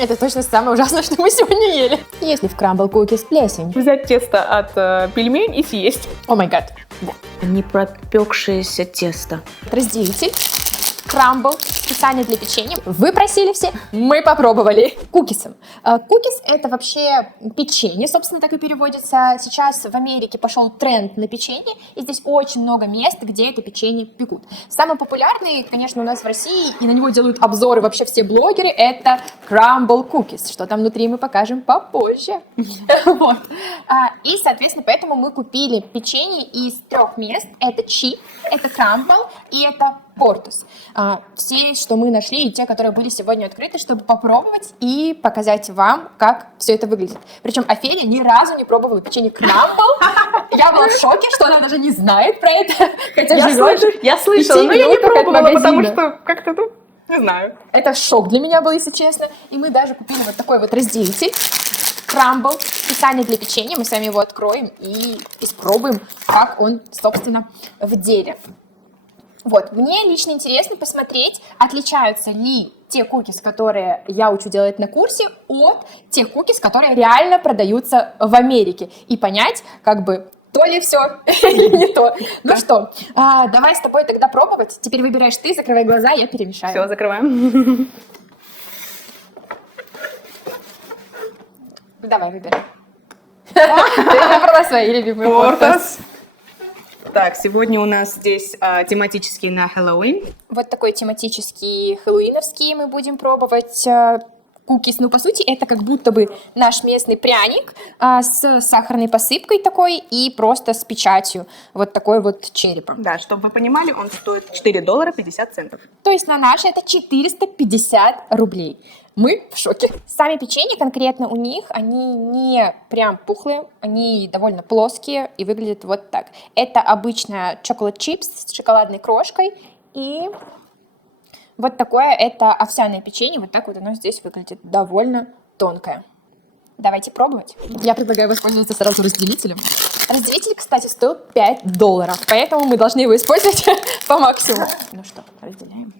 Это точно самое ужасное, что мы сегодня ели. Если в крамбл кукис плесень. Взять тесто от пельмень и съесть. О май гад. Не пропекшееся тесто. Разделитель. Крамбл. Специально для печенья. Вы просили все, мы попробовали. Кукисом. Кукис — это вообще печенье, собственно, так и переводится. Сейчас в Америке пошел тренд на печенье, и здесь очень много мест, где это печенье пекут. Самый популярный, конечно, у нас в России, и на него делают обзоры вообще все блогеры, это Crumble Cookies. Что там внутри, мы покажем попозже. И, соответственно, поэтому мы купили печенье из 3 мест. Это Чип, это Crumble и это Портус. Все, что мы нашли, и те, которые были сегодня открыты, чтобы попробовать и показать вам, как все это выглядит. Причем Офелия ни разу не пробовала печенье Crumble. Я была в шоке, что она даже не знает про это. Хотя Я слышала, но я не пробовала, потому что как-то, не знаю. Это шок для меня был, если честно. И мы даже купили вот такой вот разделитель. Crumble, специально для печенья. Мы с вами его откроем и испробуем, как он, собственно, в деле. Вот, мне лично интересно посмотреть, отличаются ли те кукис, которые я учу делать на курсе, от тех кукис, которые реально продаются в Америке. И понять, как бы, то ли все или не то. Ну что, давай с тобой тогда пробовать. Теперь выбираешь ты, закрывай глаза, я перемешаю. Все, закрываем. Давай, выбирай. Ты выбрала свои любимые Портос. Так, сегодня у нас здесь тематический на Хэллоуин. Вот такой тематический хэллоуиновский мы будем пробовать кукис. Ну, по сути, это как будто бы наш местный пряник с сахарной посыпкой такой и просто с печатью вот такой вот черепом. Да, чтобы вы понимали, он стоит $4.50. То есть на наши это 450 рублей. Мы в шоке. Сами печенья конкретно у них, они не прям пухлые, они довольно плоские и выглядят вот так. Это обычная chocolate chips с шоколадной крошкой. И вот такое это овсяное печенье. Вот так вот оно здесь выглядит. Довольно тонкое. Давайте пробовать. Я предлагаю воспользоваться сразу разделителем. Разделитель, кстати, стоил $5, поэтому мы должны его использовать по максимуму. Ну что, разделяем.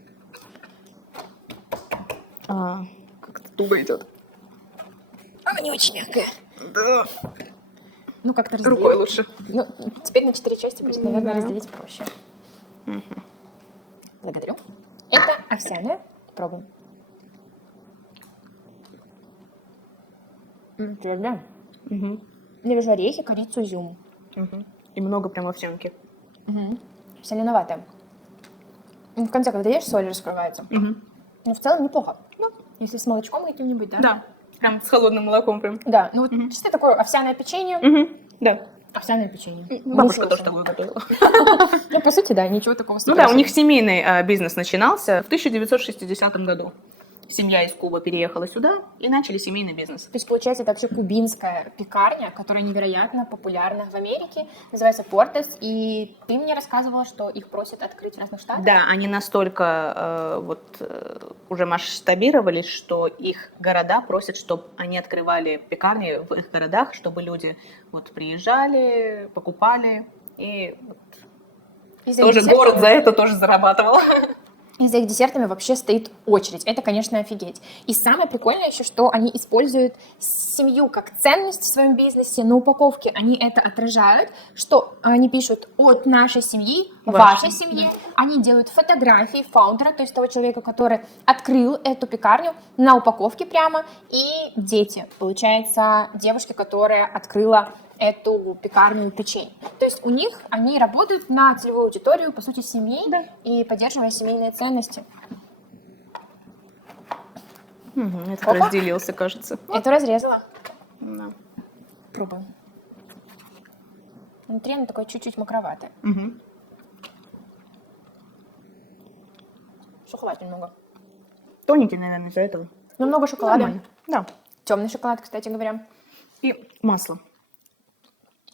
Как-то туго идет. Она не очень мягкая. Да. Ну, как-то разделить. Рукой лучше. Ну, теперь на 4 части будет, наверное, разделить проще. Благодарю. Это овсяное. Пробуем. Правда? Я вижу орехи, корицу, изюм. И много прям овсянки. Соленоватое. В конце, когда ешь, соль раскрывается. Но в целом неплохо. Ну, если с молочком каким-нибудь, да? Да, прям с холодным молоком прям. Да, ну вот чисто такое овсяное печенье. Да. Овсяное печенье. Бабушка тоже такое готовила. Ну, по сути, да, ничего такого. Ну да, у них семейный бизнес начинался в 1960 году. Семья из Кубы переехала сюда и начали семейный бизнес. То есть, получается, это вообще кубинская пекарня, которая невероятно популярна в Америке, называется Портос, и ты мне рассказывала, что их просят открыть в разных штатах? Да, они настолько уже масштабировались, что их города просят, чтобы они открывали пекарни в их городах, чтобы люди вот приезжали, покупали, и тоже город за это тоже зарабатывал. И за их десертами вообще стоит очередь. Это, конечно, офигеть. И самое прикольное еще, что они используют семью как ценность в своем бизнесе. На упаковке они это отражают, что они пишут от нашей семьи, вашей семье. Они делают фотографии фаундера, то есть того человека, который открыл эту пекарню, на упаковке прямо. И дети, получается, девушки, которая открыла эту пекарню печенье. То есть у них они работают на целевую аудиторию, по сути, семей, и поддерживая семейные ценности. Это разделился, кажется. Это разрезала. Да. Пробуем. Внутри оно такое чуть-чуть мокроватое. Шоколад немного. Тоненький, наверное, из-за этого. Немного шоколада. Нормально. Да. Темный шоколад, кстати говоря. И масло.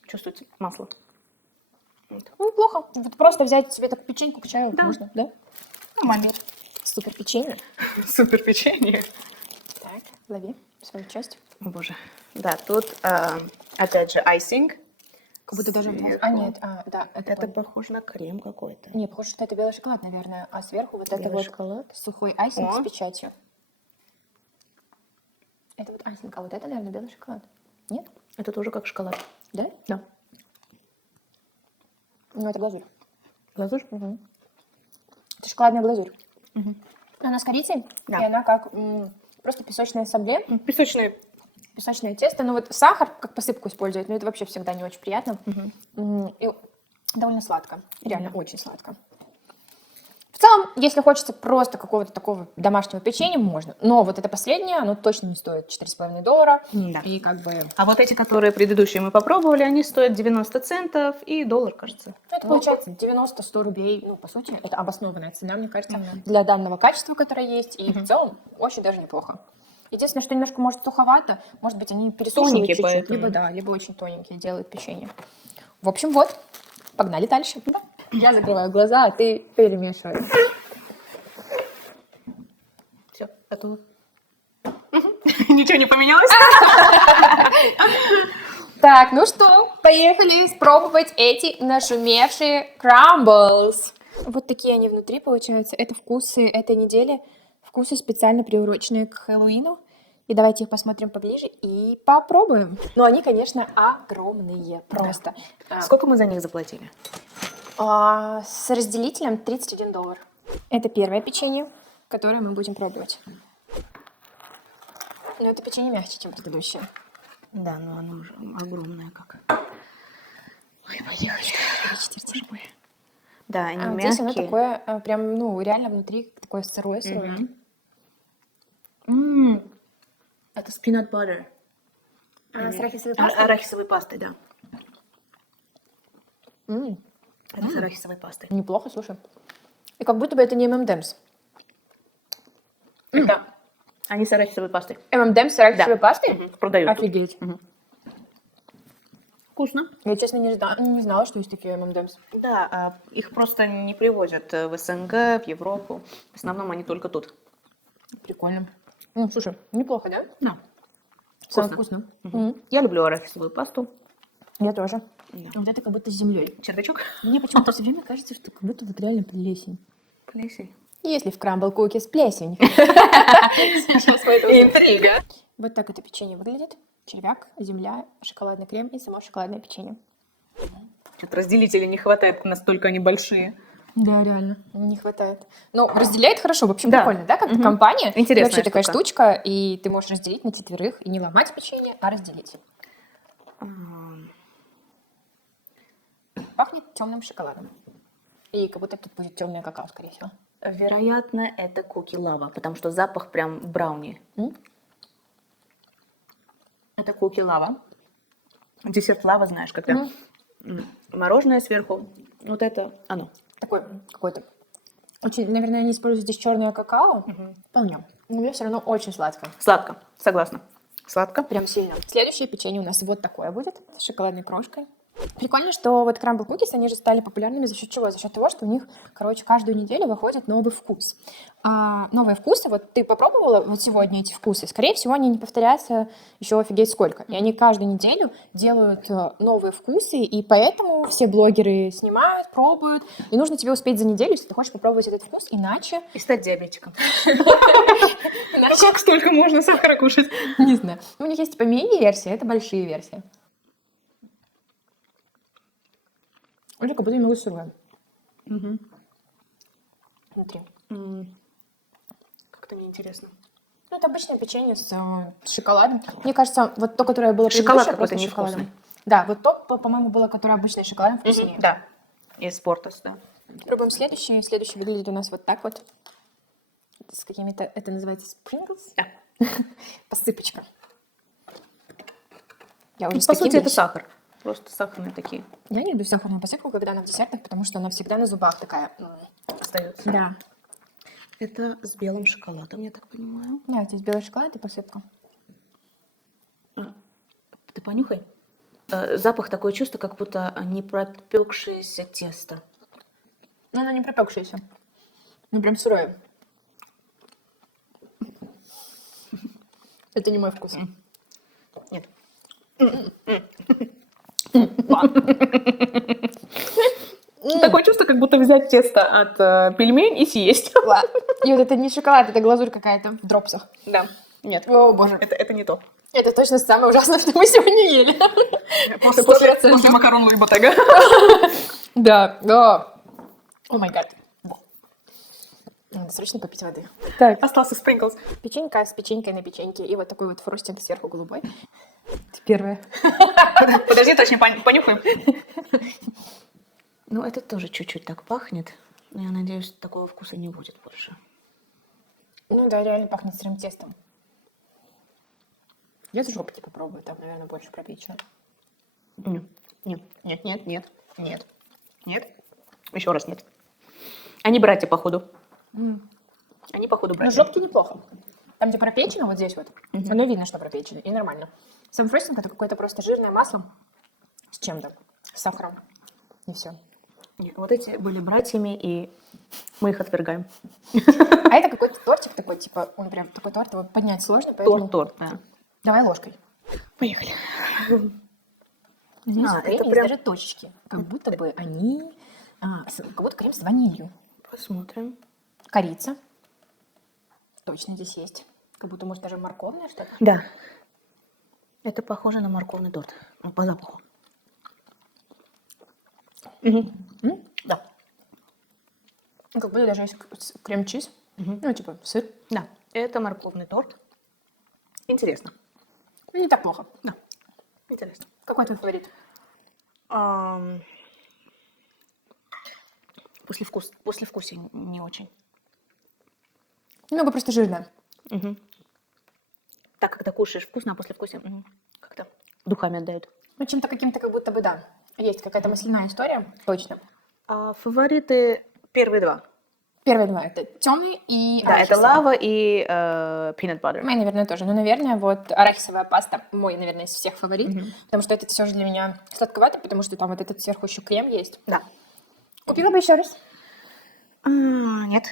Чувствуется масло. Ну, плохо. Вот просто взять себе такую печеньку к чаю можно, да? Нормально. Супер печенье. Супер печенье. Так, лови свою часть. О боже. Да, тут опять же айсинг. Как будто даже... Сверху. нет, да. Это похоже на крем какой-то. Не, похоже, что это белый шоколад, наверное. А сверху вот это Белый вот шоколад? сухой айсинг О. с печатью. Асенька, вот это, наверное, белый шоколад. Нет? Это тоже как шоколад. Да? Да. Ну, это глазурь. Глазурь? Угу. Это шоколадная глазурь. Угу. Она с корицей, Да. и она как просто песочное сабле, Песочные. песочное тесто. Ну вот сахар как посыпку используют, но это вообще всегда не очень приятно. И довольно сладко. Реально очень сладко. В целом, если хочется просто какого-то такого домашнего печенья, можно. Но вот это последнее, оно точно не стоит $4,5. Да. И как бы... А вот эти, которые предыдущие мы попробовали, они стоят 90 центов и $1, кажется. Это получается 90-100 рублей. Ну, по сути, это обоснованная цена, мне кажется, для данного качества, которое есть. И в целом очень даже неплохо. Единственное, что немножко может суховато. Может быть, они пересушивают Тоненькие, чуть-чуть. поэтому. Либо, да, либо очень тоненькие делают печенье. В общем, вот. Погнали дальше. Я закрываю глаза, а ты перемешивай. Все, готово. Ничего не поменялось? Так, ну что, поехали спробовать эти нашумевшие крамблс. Вот такие они внутри, получаются. Это вкусы этой недели. Вкусы специально приуроченные к Хэллоуину. И давайте их посмотрим поближе и попробуем. Но они, конечно, огромные просто. Сколько мы за них заплатили? С разделителем $31. Это первое печенье, которое мы будем пробовать. Но это печенье мягче, чем предыдущее. Да, но оно уже огромное как. Ой, поехали. Да, они Вот мягкие. здесь оно такое, прям, ну, реально внутри такое сырое-сырое. Это с peanut butter. С арахисовой пастой? Арахисовой пастой, да. М, Это с арахисовой пастой. Неплохо, слушай. И как будто бы это не M&M's. Да. Они с арахисовой пастой. M&M's с арахисовой пастой? Продают. Офигеть. Вкусно. Я, честно, не знала, что есть такие M&M's. Да, их просто не привозят в СНГ, в Европу. В основном они только тут. Прикольно. Слушай, неплохо, да? Да. Самое вкусно. Я люблю арахисовую пасту. Я тоже. Да. Вот это как будто с землей. Червячок? Мне почему-то все время кажется, что как будто вот реально плесень. Плесень. Если в крамбл кукис плесень. Интрига. Вот так это печенье выглядит. Червяк, земля, шоколадный крем и само шоколадное печенье. Что-то разделителей не хватает, настолько они большие. Да, реально. Не хватает. Ну, разделяет хорошо. В общем, Да. прикольно, да? Как компания. Интересная И вообще такая штука. штучка, и ты можешь разделить на четверых. И не ломать печенье, а разделить. Пахнет темным шоколадом. И как будто тут будет темное какао, скорее всего. Вероятно, это куки-лава, потому что запах прям брауни. Это куки-лава. Десерт-лава, знаешь, когда мороженое сверху. Вот это оно. Такой какой-то. Очень, наверное, они используют здесь черное какао. Вполне. Но мне все равно очень сладко. Сладко, согласна. Сладко. Прям сильно. Следующее печенье у нас вот такое будет. С шоколадной крошкой. Прикольно, что вот крамбл кукис, они же стали популярными за счет чего? За счет того, что у них, короче, каждую неделю выходит новый вкус. Новые вкусы, вот ты попробовала вот сегодня эти вкусы, скорее всего, они не повторятся еще офигеть сколько. И они каждую неделю делают новые вкусы, и поэтому все блогеры снимают, пробуют. И нужно тебе успеть за неделю, если ты хочешь попробовать этот вкус, иначе... И стать диабетиком. Как столько можно сахара кушать? Не знаю. У них есть типа мини-версии, это большие версии. Или как будто немного сырое. Внутри. Как-то неинтересно. Ну, это обычное печенье с шоколадом. Мне кажется, вот то, которое было Шоколад предыдущее, какой-то просто с шоколадом. невкусный. Да, вот то, по-моему, было, которое обычное с шоколадом вкуснее. Да. Из Портос, да. Пробуем следующий. Следующий выглядит у нас вот так вот. С какими-то, это называется спринглс? Да. Посыпочка. Я уже с По таким сути, это дальше. сахар. Просто сахарные такие Я не люблю сахарную посыпку, когда она в десертах, потому что она всегда на зубах такая. остаются. Да. Это с белым шоколадом, я так понимаю. Да, здесь белый шоколад и посыпка. Ты понюхай. Запах, такое чувство, как будто не пропекшееся тесто. Но она не пропекшаяся. Ну, прям сырое. Это не мой вкус. Нет. Такое чувство, как будто взять тесто от пельмень и съесть. И вот это не шоколад, это глазурь какая-то в дропсах. Да. Нет. О, боже. Это не то. Это точно самое ужасное, что мы сегодня ели. После макарон Луи Ботега. Да, да. О май гад. Надо срочно попить воды. Так, Остался спринклс. печенька с печенькой на печеньке. И вот такой вот фростинг сверху голубой. Это первое. Подожди, точнее, понюхаем. Ну, это тоже чуть-чуть так пахнет. Но я надеюсь, такого вкуса не будет больше. Ну да, реально пахнет сырым тестом. Я с жопки попробую, там, наверное, больше пропечено. Нет, нет, нет, нет, нет, нет, нет. Еще раз нет. Они братья, походу. Они, походу, Но братья. жопки неплохо. Там, где пропечено, вот здесь вот, оно видно, что пропечено, и нормально. Сам фростинг — это какое-то просто жирное масло с чем-то, с сахаром, и все. Нет, вот эти были братьями, и мы их отвергаем. А это какой-то тортик такой, типа, он прям такой торт, его поднять сложно, поэтому... Торт, да. Давай ложкой. Поехали. Смотри, это есть прям- даже точечки, как будто бы они... как будто крем с ванилью. Посмотрим. Корица. Точно здесь есть. Как будто, может, даже морковное что-то. Да. Это похоже на морковный торт. Ну, по запаху. Да. Ну, как будто даже есть крем-чиз. Ну, типа сыр. Да, это морковный торт. Интересно. Ну, не так плохо. Да, интересно. Какой твой фаворит? Послевкусие не очень. Немного просто жирное. Так, когда кушаешь вкусно, а послевкусие как-то духами отдает. Ну, чем-то каким-то как будто бы, да. Есть какая-то масляная история. Точно. А фавориты первые два. Первые два — это темный и Да, это арахисовый. лава и peanut butter. Мои, наверное, тоже. Ну, наверное, вот арахисовая паста мой, наверное, из всех фаворит. Потому что это все же для меня сладковато, потому что там вот этот сверху еще крем есть. Да. Купила бы еще раз? Нет.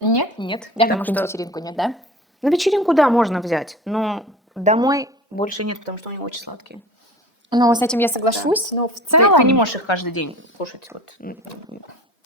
Нет? Нет. Я Потому как что вечеринку нет, да? на вечеринку, да, можно взять, но домой больше нет, потому что они очень сладкие. Ну, с этим я соглашусь, но в целом... Ты не можешь их каждый день кушать. Вот.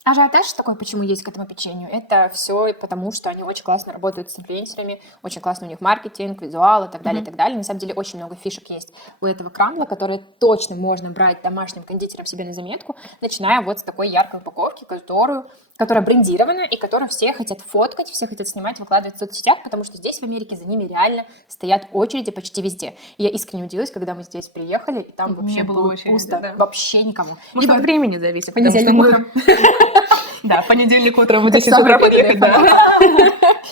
Ажиотаж такой, почему есть к этому печенью, это все потому, что они очень классно работают с инфлюенсерами, очень классно у них маркетинг, визуал и так далее, и так далее. На самом деле очень много фишек есть у этого крамбла, которые точно можно брать домашним кондитером себе на заметку, начиная вот с такой яркой упаковки, которая брендирована и которую все хотят фоткать, все хотят снимать, выкладывать в соцсетях, потому что здесь в Америке за ними реально стоят очереди почти везде. И я искренне удивилась, когда мы здесь приехали, и там вообще Не было было очереди, пусто, да. вообще никому. Может, от времени зависит. Понедельник потому что утром. Да, понедельник утром в Как 10 утра самый подъехать, да.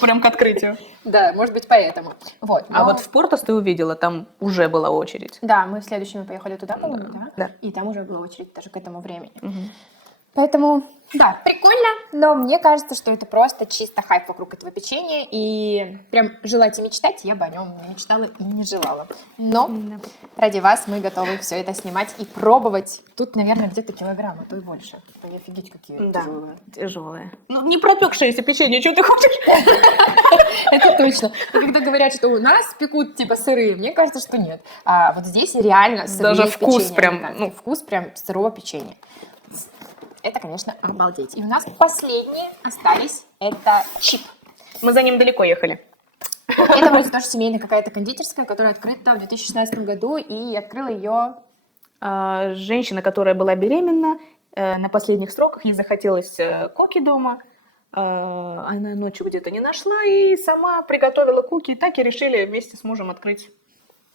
Прям к открытию. Да, может быть, поэтому. Вот. А но- вот в Портос ты увидела, там уже была очередь. Да, мы следующими поехали туда, по-моему, да? Да. И там уже была очередь даже к этому времени. Поэтому, да, прикольно, но мне кажется, что это просто чисто хайп вокруг этого печенья, и прям желать и мечтать я бы о нем не мечтала и не желала. Но ради вас мы готовы все это снимать и пробовать. Тут, наверное, где-то килограмм, а то и больше. Ой, офигеть, какие Да, тяжелые. тяжелое. Ну, не пропекшееся печенье, что ты хочешь? Это точно. Но когда говорят, что у нас пекут типа сырые, мне кажется, что нет. А вот здесь реально сырые Даже вкус печенья прям, американские. Вкус прям сырого печенья. Это, конечно, обалдеть. И у нас последние остались. Это чип. Мы за ним далеко ехали. Это вроде тоже семейная какая-то кондитерская, которая открыта в 2016 году, и открыла ее... Женщина, которая была беременна, на последних сроках, ей захотелось куки дома. Она ночью где-то не нашла и сама приготовила куки. И так и решили вместе с мужем открыть.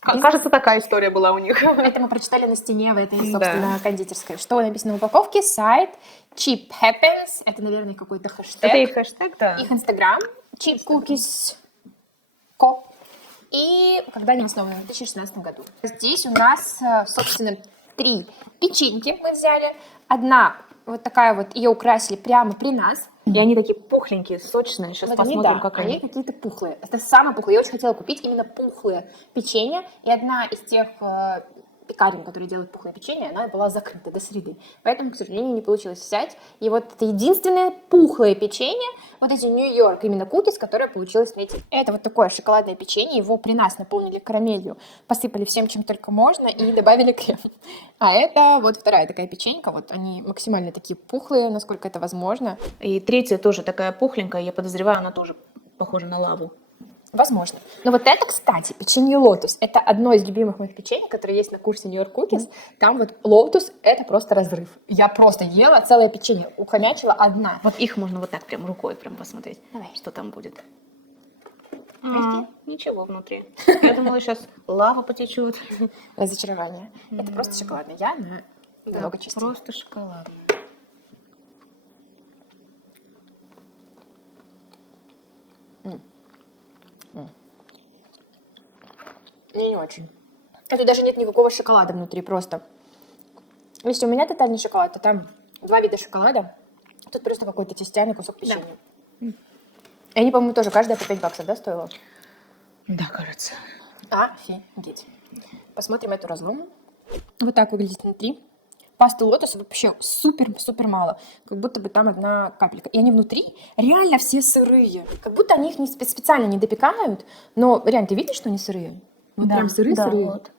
Кажется, такая история была у них. Это мы прочитали на стене в этой, Да. собственно, кондитерской. Что написано в упаковке? Сайт Cheap Happens. Это, наверное, какой-то хэштег. Это их хэштег, да. Их инстаграм Cheap Cookies Co. И когда они основаны? В 2016 году. Здесь у нас, собственно, 3 печеньки мы взяли. Одна вот такая вот, ее украсили прямо при нас. И они такие пухленькие, сочные. Сейчас Вот они, посмотрим, да, как они они. какие-то пухлые. Это самое пухлое. Я очень хотела купить именно пухлые печенья. И одна из тех пекарен, которые делают пухлое печенье, она была закрыта до среды. Поэтому, к сожалению, не получилось взять. И вот это единственное пухлое печенье, вот эти Нью-Йорк, именно кукис, которое получилось найти. Это вот такое шоколадное печенье. Его при нас наполнили карамелью, посыпали всем, чем только можно, и добавили крем. А это вот вторая такая печенька. Вот они максимально такие пухлые, насколько это возможно. И третья тоже такая пухленькая. Я подозреваю, она тоже похожа на лаву. Возможно. Но вот это, кстати, печенье лотос, это одно из любимых моих печенье, которые есть на курсе New York Cookies. Там вот лотос, это просто разрыв. Я просто ела целое печенье, ухомячила одна. Вот их можно вот так прям рукой прям посмотреть, Давай. что там будет. Мягкие? Ничего внутри. Я думала, сейчас лава потечет. Разочарование. Это просто шоколадное. Я на много частей. Просто шоколадно. Мне не очень. Это даже нет никакого шоколада внутри, просто. Если у меня тотальный шоколад, то там 2 вида шоколада. Тут просто какой-то тестяный кусок печенья. И они, по-моему, тоже каждая по $5, да, стоила? Да, кажется. Офигеть. Посмотрим эту разлому. Вот так выглядит внутри. Пасты лотоса вообще супер-супер мало. Как будто бы там одна капелька. И они внутри реально все сырые. Как будто они их специально не допекают. Но реально, ты видишь, что они сырые? Вот прям сырые-сырые. Вот.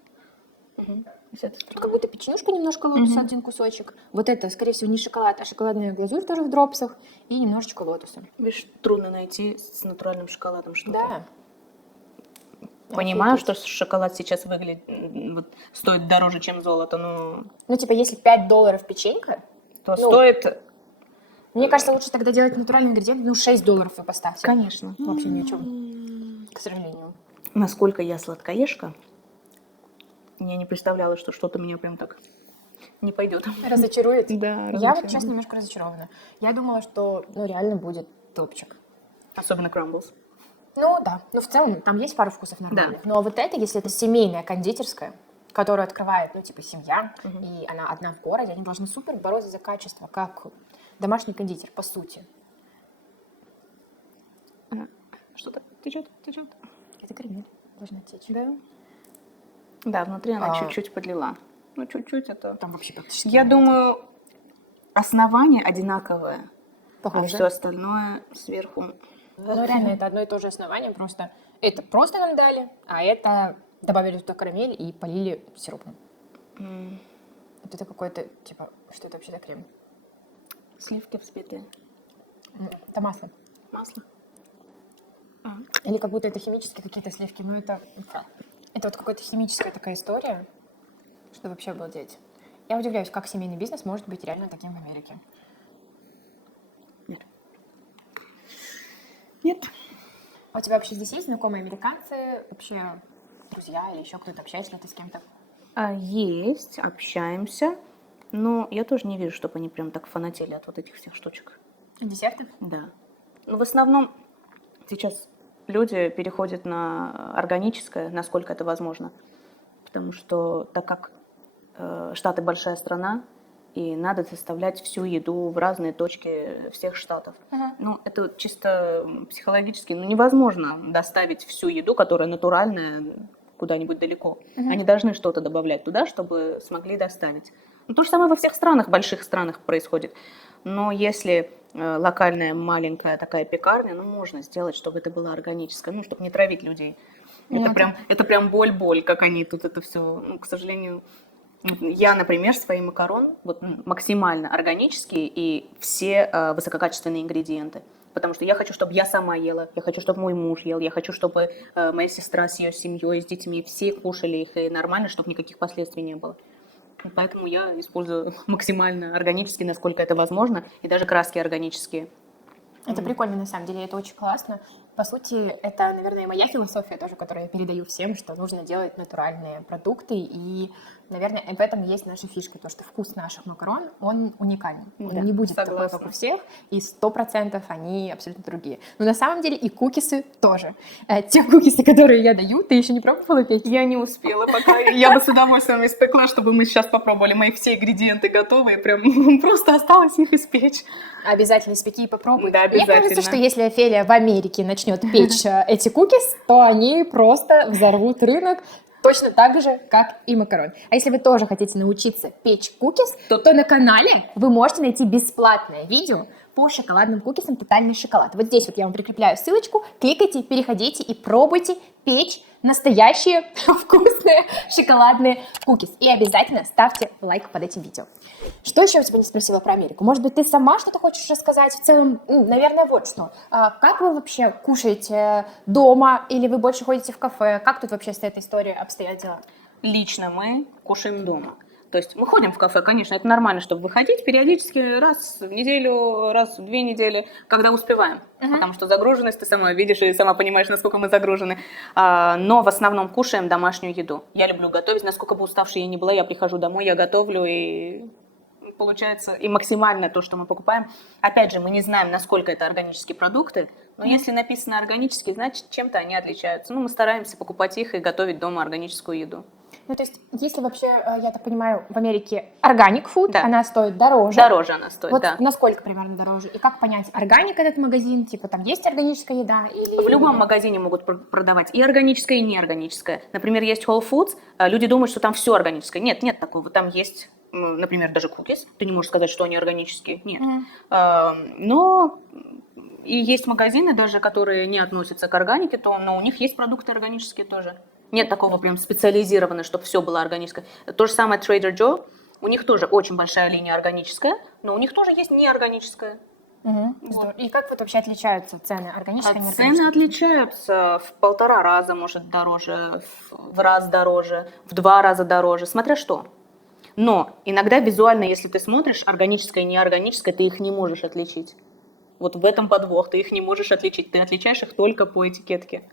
Тут как будто печенюшка немножко лотоса, один кусочек. Вот это, скорее всего, не шоколад, а шоколадная глазурь тоже в дропсах. И немножечко лотоса. Видишь, трудно найти с натуральным шоколадом что-то. Да. Понимаю, что шоколад сейчас выглядит, вот, стоит дороже, чем золото, но Ну, типа, если $5 печенька, то Ну, стоит... мне кажется, лучше тогда делать натуральный ингредиент. Ну, $6 вы поставьте. Конечно. Вообще ни о чем, к сожалению. Насколько я сладкоежка, я не представляла, что что-то меня прям так не пойдет. Разочарует? Да, Я вот, честно, немножко разочарована. Я думала, что, ну, реально будет топчик. Особенно крамблс. Ну, да. Ну, в целом, там есть пару вкусов нормальных. Но вот это, если это семейная кондитерская, которую открывает, ну, типа, семья, и она одна в городе, они должны супер бороться за качество, как домашний кондитер, по сути. Что-то течет. Это карамель должна течь. Да? Да, внутри она А. чуть-чуть подлила. Ну, чуть-чуть это... Там вообще практически Я нет. думаю, основание одинаковое, а Похоже. все остальное сверху... Ну, реально, это одно и то же основание, просто это просто нам дали, а это добавили туда карамель и полили сиропом. Вот это какой-то, типа, что это вообще за крем? Сливки взбитые. Это масло. Масло. Или как будто это химические какие-то сливки, но это вот какая-то химическая такая история, что вообще обалдеть. Я удивляюсь, как семейный бизнес может быть реально таким в Америке. Нет. А у тебя вообще здесь есть знакомые американцы, вообще друзья или еще кто-то, общаешься ли ты с кем-то? Есть, общаемся, но я тоже не вижу, чтобы они прям так фанатели от вот этих всех штучек. Десертов? Да. Но в основном сейчас люди переходят на органическое, насколько это возможно. Потому что так как Штаты большая страна, и надо доставлять всю еду в разные точки всех штатов. Ну, это чисто психологически невозможно доставить всю еду, которая натуральная, куда-нибудь далеко. Они должны что-то добавлять туда, чтобы смогли доставить. Ну, то же самое во всех странах, больших странах происходит. Но если локальная маленькая такая пекарня, ну, можно сделать, чтобы это было органическое, ну, чтобы не травить людей. Это прям боль-боль, как они тут это все, ну, к сожалению... Я, например, свои макарон вот, максимально органические и все высококачественные ингредиенты. Потому что я хочу, чтобы я сама ела, я хочу, чтобы мой муж ел, я хочу, чтобы моя сестра с ее семьей, с детьми, все кушали их и нормально, чтобы никаких последствий не было. Поэтому я использую максимально органические, насколько это возможно, и даже краски органические. Это прикольно, на самом деле, это очень классно. По сути, это, наверное, моя философия тоже, которую я передаю всем, что нужно делать натуральные продукты, и, наверное, в этом есть наша фишка, то, что вкус наших макарон, он уникальный. Он не будет такой, как у всех, и 100% они абсолютно другие. Но на самом деле и кукисы тоже. Те кукисы, которые я даю, ты еще не пробовала печь? Я не успела пока. Я бы с удовольствием испекла, чтобы мы сейчас попробовали. Мои все ингредиенты готовы, прям просто осталось их испечь. Обязательно испеки и попробуй. Да, Мне обязательно. кажется, что если Офелия в Америке начнет печь эти кукис, то они просто взорвут рынок точно так же, как и макарон. А если вы тоже хотите научиться печь кукис, то на канале вы можете найти бесплатное видео по шоколадным кукисам «Тотальный шоколад». Вот здесь вот я вам прикрепляю ссылочку, кликайте, переходите и пробуйте печь настоящие вкусные шоколадные кукис. И обязательно ставьте лайк под этим видео. Что еще я тебя не спросила про Америку? Может быть, ты сама что-то хочешь рассказать? В целом, наверное, вот что. Как вы вообще кушаете дома или вы больше ходите в кафе? Как тут вообще с этой историей обстоят дела? Лично мы кушаем дома. То есть мы ходим в кафе, конечно, это нормально, чтобы выходить периодически раз в неделю, раз в 2 недели, когда успеваем. Потому что загруженность ты сама видишь и сама понимаешь, насколько мы загружены. Но в основном кушаем домашнюю еду. Я люблю готовить, насколько бы уставшей я ни была, я прихожу домой, я готовлю, и получается и максимально то, что мы покупаем. Опять же, мы не знаем, насколько это органические продукты, но если написано органические, значит, чем-то они отличаются. Мы стараемся покупать их и готовить дома органическую еду. Ну, то есть, если вообще, я так понимаю, в Америке органик фуд, Да. Она стоит дороже. Дороже она стоит, Вот да. насколько примерно дороже? И как понять, органик этот магазин, типа там есть органическая еда? Или... В любом магазине могут продавать и органическое, и неорганическое. Например, есть Whole Foods, люди думают, что там все органическое. Нет, нет такого. Там есть, например, даже кукис. Ты не можешь сказать, что они органические. Нет. Но и есть магазины даже, которые не относятся к органике, но у них есть продукты органические тоже. Нет такого прям специализированного, чтобы все было органическое. То же самое Trader Joe. У них тоже очень большая линия органическая, но у них тоже есть неорганическая. Вот. И как вот вообще отличаются цены органической и неорганической? Цены отличаются в 1,5 раза, может, дороже, в раз дороже, в 2 раза дороже, смотря что. Но иногда визуально, если ты смотришь органическое и неорганическое, ты их не можешь отличить. Вот в этом подвох, ты их не можешь отличить, ты отличаешь их только по этикетке.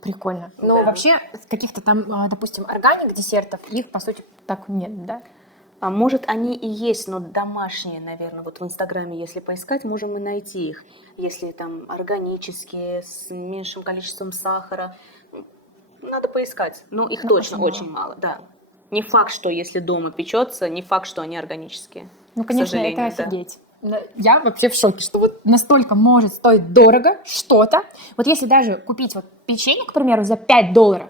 Прикольно. Но Да. вообще каких-то там, допустим, органик десертов, их, по сути, так нет, да? А может, они и есть, но домашние, наверное. Вот в Инстаграме, если поискать, можем мы найти их. Если там органические, с меньшим количеством сахара. Надо поискать. Но их Ну, точно очень очень мало, да. Не факт, что если дома печется, не факт, что они органические. Ну, к конечно, это сожалению, да. офигеть. Я вообще в шоке, что вот настолько может стоить дорого что-то. Вот если даже купить вот печенье, к примеру, за $5,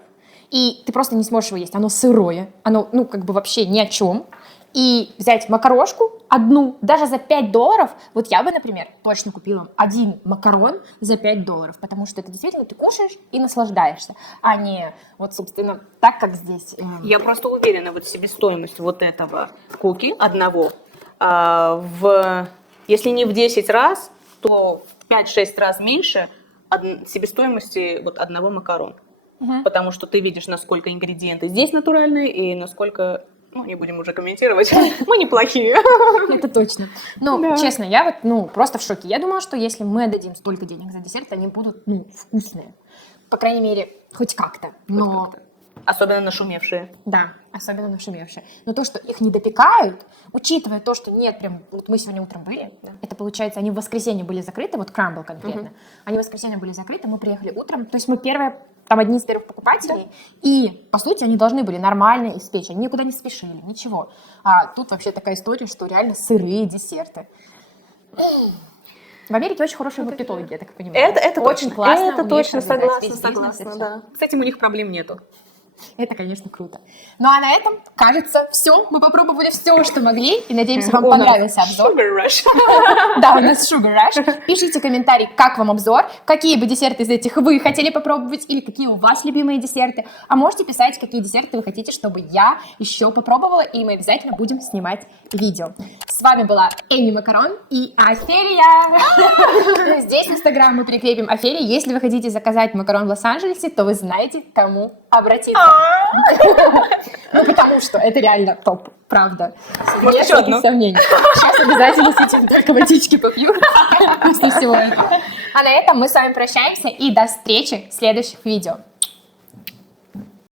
и ты просто не сможешь его есть, оно сырое, оно, ну, как бы вообще ни о чем, и взять макарошку одну, даже за $5, вот я бы, например, точно купила один макарон за $5, потому что это действительно ты кушаешь и наслаждаешься, а не вот, собственно, так, как здесь. Я просто уверена, вот себестоимость вот этого куки одного, если не в 10 раз, то в 5-6 раз меньше себестоимости вот одного макарона. Потому что ты видишь, насколько ингредиенты здесь натуральные и насколько, ну, не будем уже комментировать, мы неплохие. Это точно. Ну, Да. честно, я вот, ну, просто в шоке. Я думала, что если мы дадим столько денег за десерт, они будут, ну, вкусные. По крайней мере, хоть как-то. Но, Особенно нашумевшие. да, особенно нашумевшие. Но то, что их не допекают, учитывая то, что нет прям... Вот мы сегодня утром были, это, получается, они в воскресенье были закрыты, вот Крамбл конкретно. Они в воскресенье были закрыты, мы приехали утром. То есть мы первые, там, одни из первых покупателей. И, по сути, они должны были нормально испечь. Они никуда не спешили, ничего. А тут вообще такая история, что реально сырые десерты. В Америке очень хорошие маркетологи, я так понимаю. Это очень точно. классно. Это умеют точно, продвигать согласна, весь бизнес и согласна, всё. да. С этим у них проблем нету. Это, конечно, круто. Ну а на этом, кажется, все. Мы попробовали все, что могли. И надеемся, вам У нас понравился обзор. Sugar Rush. Да, у нас Sugar Rush. Пишите комментарий, как вам обзор, какие бы десерты из этих вы хотели попробовать, или какие у вас любимые десерты. А можете писать, какие десерты вы хотите, чтобы я еще попробовала, и мы обязательно будем снимать видео. С вами была Эми Макарон и Офелия. Здесь в Инстаграм мы прикрепим Офелии. Если вы хотите заказать макарон в Лос-Анджелесе, то вы знаете, к кому обратиться. Ну, потому что это реально топ, правда. Может, Нет еще никаких одну? сомнений. Сейчас обязательно с этим только водички попью после всего этого. А на этом мы с вами прощаемся и до встречи в следующих видео.